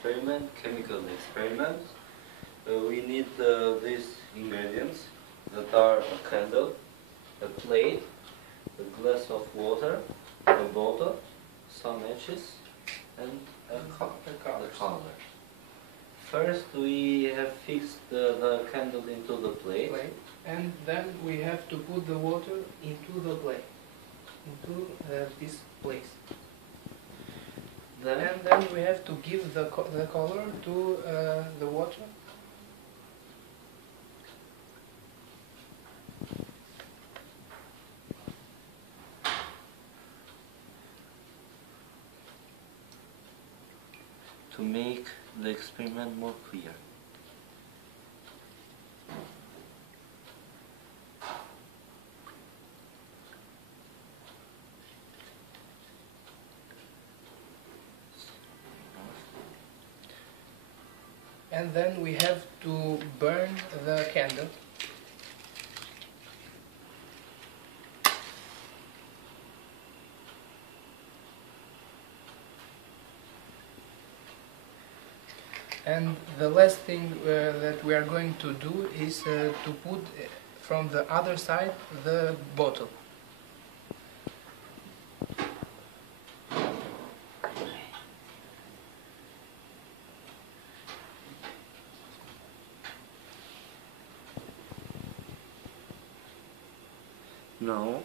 experiment, chemical experiment. We need these ingredients that are a candle, a plate, a glass of water, a bottle, some matches, and a color. First we have fixed the candle into the plate. And then we have to put the water into the plate, into this place. And then we have to give the color to the water. To make the experiment more clear. And then we have to burn the candle. And the last thing that we are going to do is to put from the other side the bottle. Now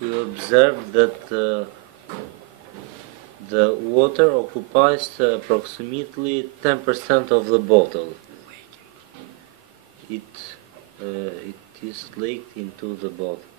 we observe that the water occupies approximately 10% of the bottle. It is leaked into the bottle.